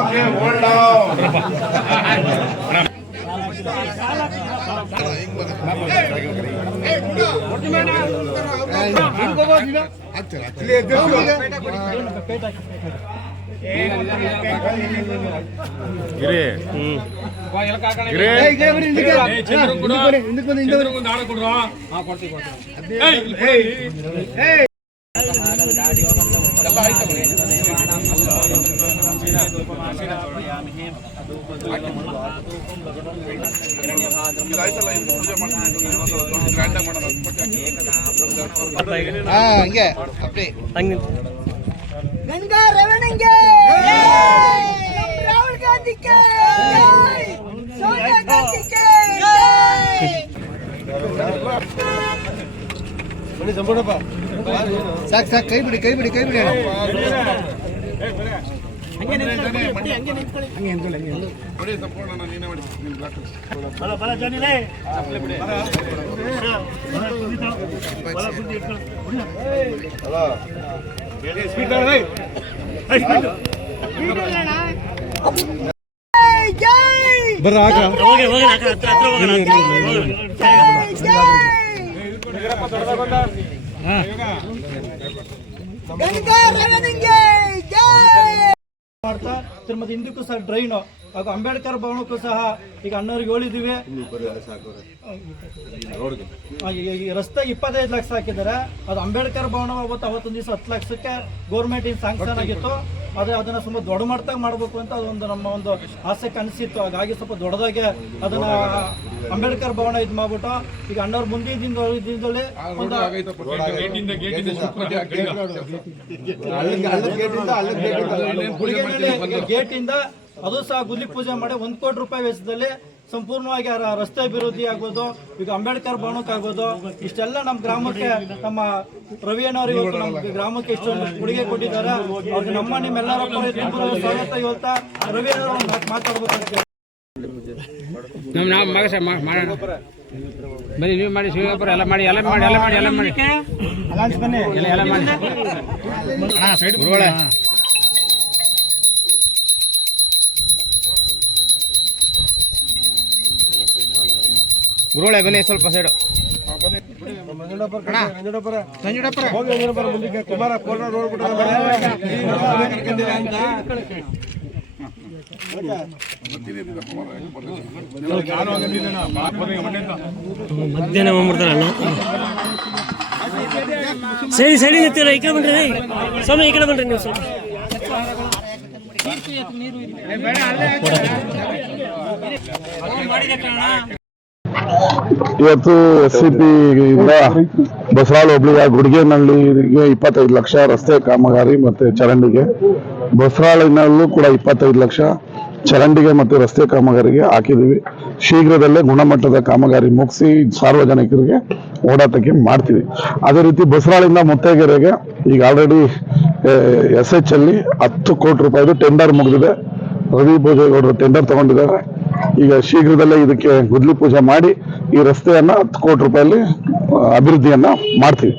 Okay, hold down. Ganga रवणंगे Rahul Gandhi के सोनिया गांधी के साक साक कई बिड़ी ಹಂಗೆ ನೋಡಿ ಸಂಪೂರ್ಣ ನೀನೇ ಮಾಡಿ ಬಲ ಬಲ ಜಾನಿಲೇ ಚಪ್ಪಲಿ ಬಿಡಿ ಬಲ ಬುದ್ಧಿ ಇಟ್ಕೊಳ್ಳಿ ಅಲ್ಲ ಹೇಳಿ ಸ್ಪೀಕರ್ ಹೇ ಸ್ಪೀಕರ್ ಅಣ್ಣ ಜೈ ಬರ ಆಗ ಹೋಗಿ ಹತ್ರ ಹೋಗೋಣ ಗಂಗಾ ರವಣಂಗೆ ಜೈ ಮಾಡ್ತಾ ಮತ್ತೆ ಹಿಂದಕ್ಕೂ ಸಹ ಡ್ರೈನು ಹಾಗೂ ಅಂಬೇಡ್ಕರ್ ಭವನಕ್ಕೂ ಸಹ ಈಗ ಅಣ್ಣವ್ರಿಗೆ ಹೇಳಿದ್ದೀವಿ. ಈ ರಸ್ತೆ 25 ಲಕ್ಷ ಹಾಕಿದ್ದಾರೆ. ಅದು ಅಂಬೇಡ್ಕರ್ ಭವನ ಅವತ್ತೊಂದು ದಿವಸ 10 ಲಕ್ಷಕ್ಕೆ ಗೌರ್ಮೆಂಟ್ ಸ್ಯಾಂಕ್ಷನ್ ಆಗಿತ್ತು. ಆದರೆ ಅದನ್ನ ಸ್ವಲ್ಪ ದೊಡ್ಡ ಮಟ್ಟದಾಗ ಮಾಡಬೇಕು ಅಂತ ಅದೊಂದು ನಮ್ಮ ಒಂದು ಆಸೆ ಕನಸಿತ್ತು. ಹಾಗಾಗಿ ಸ್ವಲ್ಪ ದೊಡ್ಡದಾಗೆ ಅದನ್ನ ಅಂಬೇಡ್ಕರ್ ಭವನ ಇದು ಮಾಡ್ಬಿಟ್ಟು ಈಗ ಅಣ್ಣವ್ರ ಮುಂದಿನ ದಿನದಲ್ಲಿ ಒಂದು ಗೇಟ್ ಇಂದ ಅದು ಸಹ ಗುದ್ಲಿ ಪೂಜೆ ಮಾಡಿ 1 ಕೋಟಿ ರೂಪಾಯಿ ವೆಚ್ಚದಲ್ಲಿ ಸಂಪೂರ್ಣವಾಗಿ ರಸ್ತೆ ಅಭಿವೃದ್ಧಿ ಆಗ್ಬೋದು, ಈಗ ಅಂಬೇಡ್ಕರ್ ಭವನಕ್ಕಾಗ್ಬೋದು. ಇಷ್ಟೆಲ್ಲ ನಮ್ಮ ಗ್ರಾಮಕ್ಕೆ ನಮ್ಮ ರವಿಯಣ್ಣವರು ನಮ್ಮ ಗ್ರಾಮಕ್ಕೆ ಇಷ್ಟೊಂದು ಕೊಡುಗೆ ಕೊಟ್ಟಿದ್ದಾರೆ. ಅವ್ರಿಗೆ ನಿಮ್ಮೆಲ್ಲರ ಸ್ವಾಗತ ಹೇಳ್ತಾ ರವಿಯಣ್ಣವರು ಮಾತಾಡ್ಬೇಕು. ಬನ್ನಿ ನೀವು ಮಾಡಿ, ಶಿವಪುರ ಎಲ್ಲ ಮಾಡಿ ಗುರುಳೆ ಬನ್ನಿ ಸ್ವಲ್ಪ ಸೈಡು. ಕುಮಾರ ಮಧ್ಯಾಹ್ನ ಮಾಡ್ಬಿಡ್ತಾರಲ್ಲ. ಸರಿ ಸರಿ ನಿಂತೀರ, ಈ ಕಡೆ ಬನ್ರಿ ಸ್ವಾಮಿ, ಈ ಕಡೆ ಬನ್ರಿ ನೀವು ಸ್ವಲ್ಪ. ಇವತ್ತು SCP ಇಂದ ಬಸರಾಳ ಹೋಬಳಿಯ ಗುಡಿಗೆನಹಳ್ಳಿಗೆ 25 ಲಕ್ಷ ರಸ್ತೆ ಕಾಮಗಾರಿ ಮತ್ತೆ ಚರಂಡಿಗೆ, ಬಸರಾಳಿನಲ್ಲೂ ಕೂಡ 25 ಲಕ್ಷ ಚರಂಡಿಗೆ ಮತ್ತು ರಸ್ತೆ ಕಾಮಗಾರಿಗೆ ಹಾಕಿದೀವಿ. ಶೀಘ್ರದಲ್ಲೇ ಗುಣಮಟ್ಟದ ಕಾಮಗಾರಿ ಮುಗಿಸಿ ಸಾರ್ವಜನಿಕರಿಗೆ ಓಡಾಟಕ್ಕೆ ಮಾಡ್ತೀವಿ. ಅದೇ ರೀತಿ ಬಸರಾಳಿಂದ ಮುತ್ತೇಗೆರೆಗೆ ಈಗ ಆಲ್ರೆಡಿ SH ಅಲ್ಲಿ 10 ಕೋಟಿ ರೂಪಾಯಿದು ಟೆಂಡರ್ ಮುಗಿದಿದೆ. ರವಿ ಭೋಜೇಗೌಡರು ಟೆಂಡರ್ ತಗೊಂಡಿದ್ದಾರೆ. ಈಗ ಶೀಘ್ರದಲ್ಲೇ ಇದಕ್ಕೆ ಗುದ್ಲಿ ಪೂಜೆ ಮಾಡಿ ಈ ರಸ್ತೆಯನ್ನ 10 ಕೋಟಿ ರೂಪಾಯಲ್ಲಿ ಅಭಿವೃದ್ಧಿಯನ್ನ ಮಾಡ್ತೀವಿ.